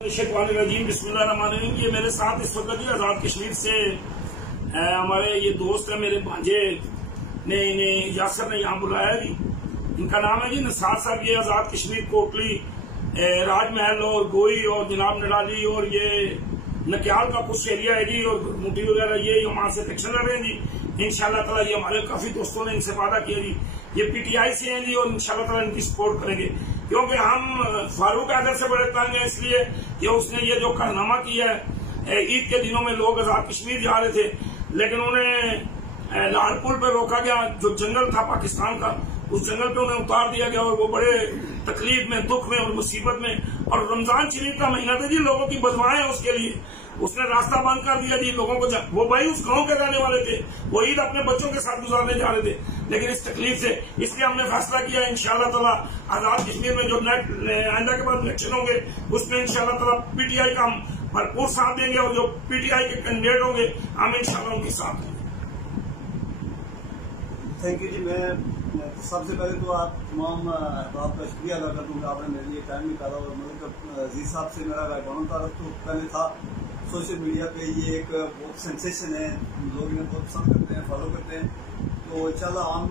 रजीम बिस्मिल्लाहिर्रहमानिर्रहीम। ये मेरे साथ इस वक्त आजाद कश्मीर से हमारे ये दोस्त है, मेरे भांजे ने इन्हें यासर ने यहाँ बुलाया जी। इनका नाम है जी नसार साहब। ये आजाद कश्मीर कोटली, राजमहल और गोई और जनाब नडाली और ये नक्याल का कुछ एरिया है जी, और मुठी वगैरह ये वहां से कनेक्शन ले रहे हैं जी। इंशाल्लाह ताला ये हमारे काफी दोस्तों ने इनसे वादा किया जी, ये पीटीआई से हैं जी, और इंशाल्लाह ताला इनकी सपोर्ट करेंगे क्योंकि हम फारूक हैदर से बड़े तंग हैं। इसलिए ये उसने ये जो कारनामा किया है, ईद के दिनों में लोग आजाद कश्मीर जा रहे थे लेकिन उन्हें लाल पुल पे रोका गया, जो जंगल था पाकिस्तान का, उस जंगल पे उन्हें उतार दिया गया और वो बड़े तकलीफ में, दुख में और मुसीबत में। और रमजान शरीफ का महीना था जी, लोगों की बदवाएं उसके लिए उसने रास्ता बंद कर दिया जी लोगों को। वो भाई उस गांव के रहने वाले थे, वो ईद अपने बच्चों के साथ गुजारने जा रहे थे, लेकिन इस तकलीफ से इसलिए हमने फैसला किया इंशाल्लाह ताला आजाद कश्मीर में जो आइंदा के बाद इलेक्शन होंगे उसमें इंशाल्लाह ताला पीटीआई का हम भरपूर साथ देंगे, और जो पीटीआई के कैंडिडेट होंगे हम इंशाल्लाह उनके साथ देंगे। थैंक यू जी। मैं सबसे पहले तो आप तमाम आपका शुक्रिया अदा करता हूँ, आपने मेरे लिए टाइम निकाला। और मतलब अजीज साहब से मेरा बैकग्राउंड तारुफ तो पहले था, सोशल मीडिया पे ये एक बहुत सेंसेशन है, लोग इन्हें बहुत पसंद करते हैं, फॉलो करते हैं। तो इंशाल्लाह हम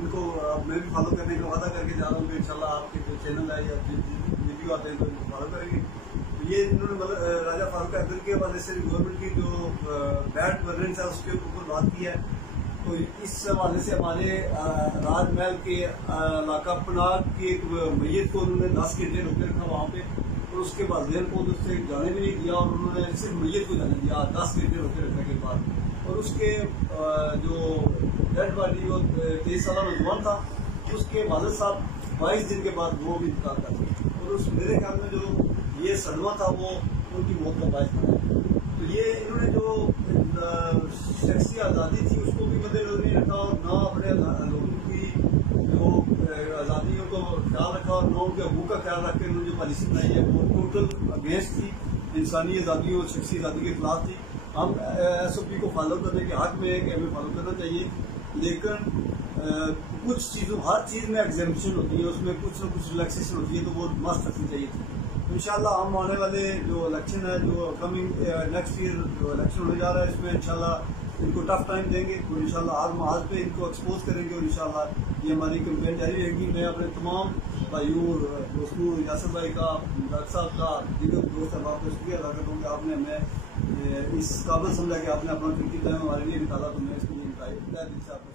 इनको मैं भी फॉलो करने का वादा करके जा रहा हूँ कि इंशाल्लाह आपके जो चैनल है या वीडियो आते हैं तो इनको फॉलो करेंगे। तो ये इन्होंने मतलब राजा फारूक हैदर के हवाले से गवर्नमेंट की जो बैड गवर्नेंस है उसके ऊपर बात की है। तो इस हवाले से हमारे राजमहल के इलाका पनाग की एक मैयत को उन्होंने 10 घंटे रोके रखा वहाँ पे, और उसके बाद जेल को उससे जाने भी नहीं दिया, और उन्होंने सिर्फ मैयत को जाने दिया 10 घंटे रोके रखने के बाद। और उसके जो डेड बॉडी वो 23 साल नौजवान था, उसके वालिद साहब 22 दिन के बाद वो भी इंतकाल कर गए, और उस मेरे ख्याल में जो ये सदमा था वो उनकी मौत का बायस बना। तो ये इन्होंने जो शख्सी आज़ादी थी उसको भी मद्देनजर नहीं रखा, और ना अपने लोगों की जो आज़ादियों को ख्याल रखा, और ना उनके हकूक़ का ख्याल रख के उन्होंने जो पॉलिसी बनाई है वो टोटल अगेंस्ट थी, इंसानी आज़ादी और शख्सी आज़ादी के खिलाफ थी। हम SOP को फॉलो करने के हक में है कि हमें फॉलो करना चाहिए, लेकिन कुछ चीज़ों, हर चीज़ में एग्जाम्पशन होती है, उसमें कुछ न कुछ रिलैक्सेशन होती है, तो वो मस्त रखनी चाहिए थी। इंशाल्लाह हम आने वाले जो इलेक्शन है, जो कमिंग नेक्स्ट ईयर जो इलेक्शन होने जा रहा है, इसमें इंशाल्लाह इनको टफ टाइम देंगे, और इंशाल्लाह हर महाज पे इनको एक्सपोज करेंगे, और इंशाल्लाह ये हमारी कैंपेन जारी रहेगी। मैं अपने तमाम भाइयों और दोस्तों, यासर भाई का, डॉक्टर साहब का, दीगर दोस्त है, आपका शुक्रिया अदा करता हूँ कि आपने हमें इस काबिल समझा कि आपने अपना कीमती टाइम हमारे लिए निकाला, तो मैं इसके लिए दिल से आपको